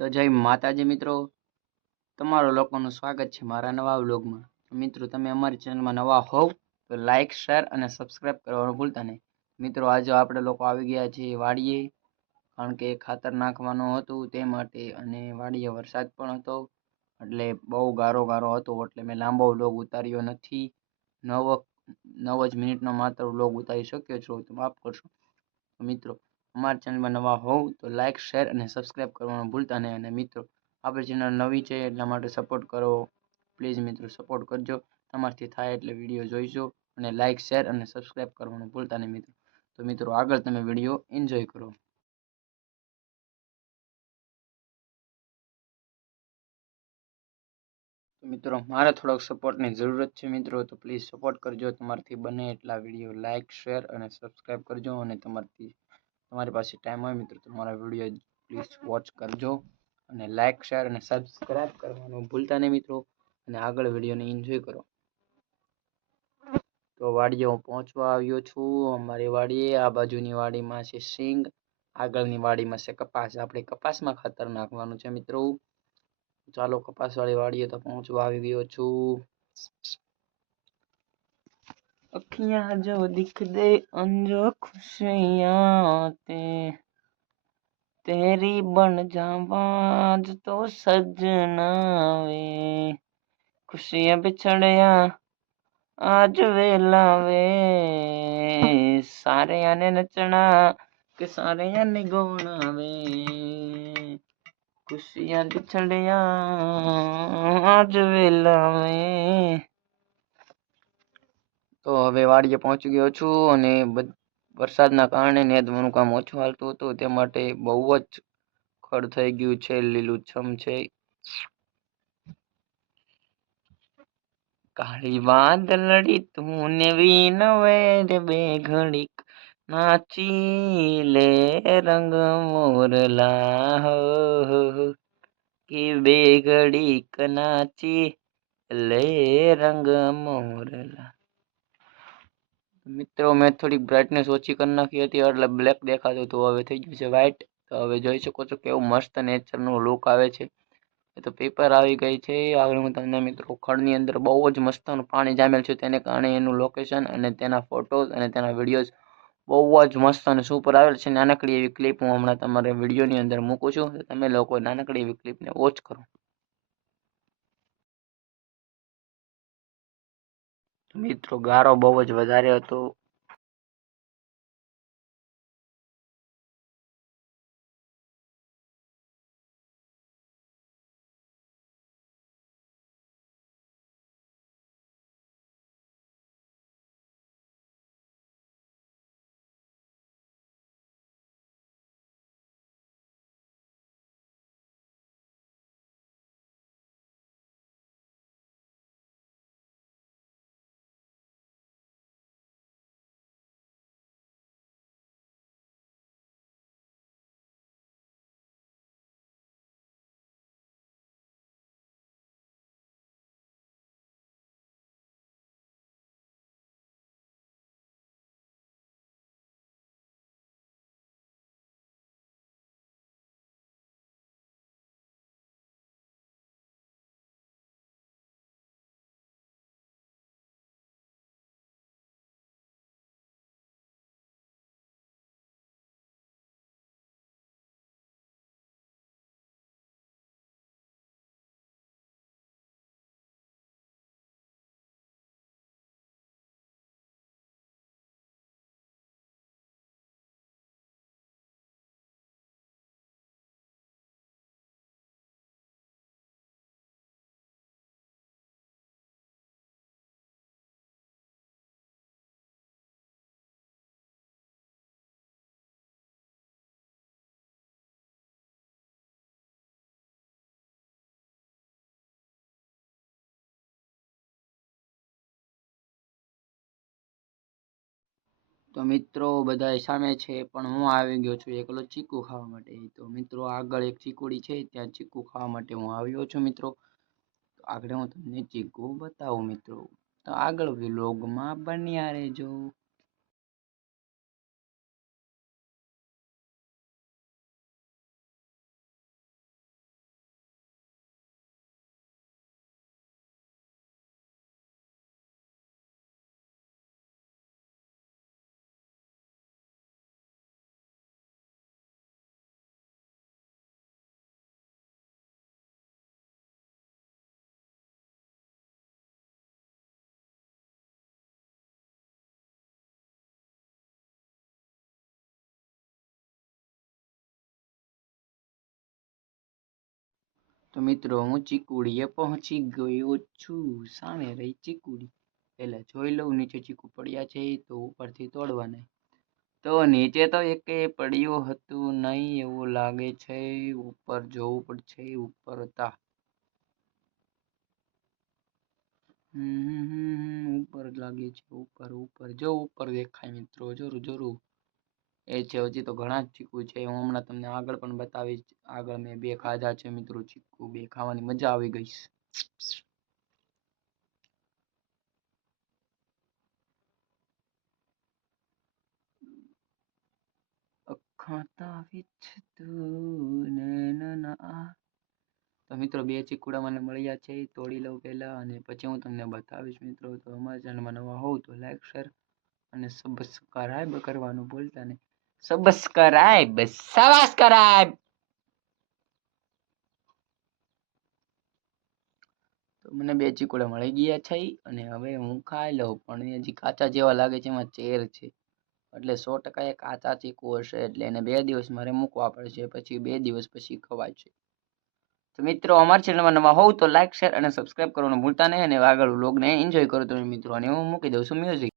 તો જય માતાજી મિત્રો, તમારો લોકોનું સ્વાગત છે મારા નવા વ્લોગમાં. મિત્રો, તમે અમારી ચેનલમાં નવા હોવ તો લાઇક, શેર અને સબસ્ક્રાઇબ કરવાનું ભૂલતા નહીં. મિત્રો, આજે આપણે લોકો આવી ગયા છીએ વાડીએ, કારણ કે ખાતર નાખવાનું હતું તે માટે, અને વાડીએ વરસાદ પણ હતો એટલે બહુ ગારો હતો, એટલે મેં લાંબો વ્લોગ ઉતાર્યો નથી. નવ નવ જ મિનિટનો માત્ર વ્લોગ ઉતારી શક્યો છું, તો માફ કરશો. મિત્રો, અમારી ચેનલમાં નવા હોવ તો લાઇક, શેર અને સબસ્ક્રાઇબ કરવાનું ભૂલતા નહીં. અને મિત્રો, આપણી ચેનલ નવી છે એટલા માટે સપોર્ટ કરો. પ્લીઝ મિત્રો, સપોર્ટ કરજો. તમારથી થાય એટલે વિડીયો જોઈજો અને લાઇક, શેર અને સબસ્ક્રાઇબ કરવાનું ભૂલતા નહીં મિત્રો. તો મિત્રો, આગળ તમે વિડીયો એન્જોય કરો. તો મિત્રો, મારે થોડોક સપોર્ટની જરૂરત છે મિત્રો, તો પ્લીઝ સપોર્ટ કરજો. તમારથી બને એટલા વિડીયો લાઇક, શેર અને સબસ્ક્રાઇબ કરજો. અને તમારી પાસે ટાઈમ હોય મિત્રો, તો મારા વિડીયો પ્લીઝ વોચ કરજો અને લાઇક, શેર અને સબસ્ક્રાઇબ કરવાનું ભૂલતા નહીં મિત્રો. અને આગળ વિડીયોને એન્જોય કરો. તો વાડીએ હું પહોંચવા આવ્યો છું. અમારી વાડીએ, આ બાજુની વાડીમાં છે સિંગ, આગળની વાડીમાં છે કપાસ. આપણે કપાસમાં ખાતર નાખવાનું છે મિત્રો. ચાલો, કપાસવાળી વાડીએ તો પહોંચવા આવી ગયો છું. अखियां जो दिख दे अंजो खुशियां तेरी बन जावाज तो सजना वे खुशियां बिछड़िया आज वेला वे सारे आने नचना के सारे आने गोना वे खुशियां बिछड़िया आज वेला वे. તો હવે વાડીએ પહોંચી ગયો છું, અને વરસાદના કારણે નેદવાનું કામ ઓછું હાલતું હતું, તે માટે બહુ જ ખડ થઈ ગયું છે, લીલુંછમ છે. કાળી વાદળડી તું ને વીનવે બે ઘડીક નાચી લે રંગ મોરલા હો કે બે ઘડીક નાચી લે રંગ મોરલા. મિત્રો, મેં થોડી બ્રાઇટનેસ ઓછી કરી નાખી હતી એટલે બ્લેક દેખાતું હતું, હવે થઈ ગયું છે વ્હાઇટ. તો હવે જોઈ શકો છો કેવું મસ્ત નેચરનું લુક આવે છે. તો પેપર આવી ગઈ છે. આગળ હું તમને મિત્રો ખડની અંદર બહુ જ મસ્તનું પાણી જામેલ છે, તેને કારણે એનું લોકેશન અને તેના ફોટોઝ અને તેના વિડીયોઝ બહુ જ મસ્ત અને સુપર આવેલ છે. નાનકડી એવી ક્લિપ હું હમણાં તમારે વિડીયોની અંદર મૂકું છું, તમે લોકો નાનકડી એવી ક્લિપને વોચ કરો. મિત્રો, ગારો બહુ જ વધારે હતો. તો મિત્રો, બધા સામે છે, પણ હું આવી ગયો છું એકલો ચીકુ ખાવા માટે. તો મિત્રો, આગળ એક ચીકુડી છે, ત્યાં ચીકુ ખાવા માટે હું આવ્યો છું મિત્રો. તો આગળ હું તમને ચીકુ બતાવું મિત્રો, તો આગળ વ્લોગમાં બન્યા રહેજો. તો મિત્રો હું ચીકુડીએ પહોંચી ગયો છું. સામે રહી ચીકુડી. પહેલા જોઈ લઉં નીચે ચીકુ પડ્યા છે તો ઉપરથી તોડવાના. તો નીચે તો એકેય પડ્યું હતું નહીં એવું લાગે છે. ઉપર જોવું પડશે. ઉપર હતા. ઉપર જ લાગે છે. ઉપર જો ઉપર દેખાય મિત્રો. જરૂર એ છે. હજી તો ઘણા જ ચીકુ છે. હું હમણાં તમને આગળ પણ બતાવીશ. આગળ મેં 2 ખાધા છે મિત્રો ચીકુ. 2 ખાવાની મજા આવી ગઈ. અખા તાવીજ તું નૈનના. તો મિત્રો 2 ચીકુડા મને મળ્યા છે. તોડી લઉં પહેલા અને પછી હું તમને બતાવીશ મિત્રો. તો અમારા ચેનલમાં નવા હોવ તો લાઈક શેર અને સબસ્ક્રાઇબ કરવાનું ભૂલતા નહીં. સબસ્ક્રાઇબ. તો મને 2 ચીકુડા મળી ગયા છે અને હવે હું ખાઈ લઉં. પણ એ હજી કાચા જેવા લાગે છે. એમાં ચેર છે. એટલે 100% એ કાચા ચીકુ હશે. એટલે એને 2 દિવસ મારે મૂકવા પડશે. પછી 2 દિવસ પછી ખવાય. તો મિત્રો અમારી ચેનલમાં નવા હોવ તો લાઈક શેર અને સબસ્ક્રાઇબ કરવાનું ભૂલતા નહીં. અને આગળ વ્લોગને એન્જોય કરો તમે મિત્રો. અને હું મૂકી દઉં છું મ્યુઝિક.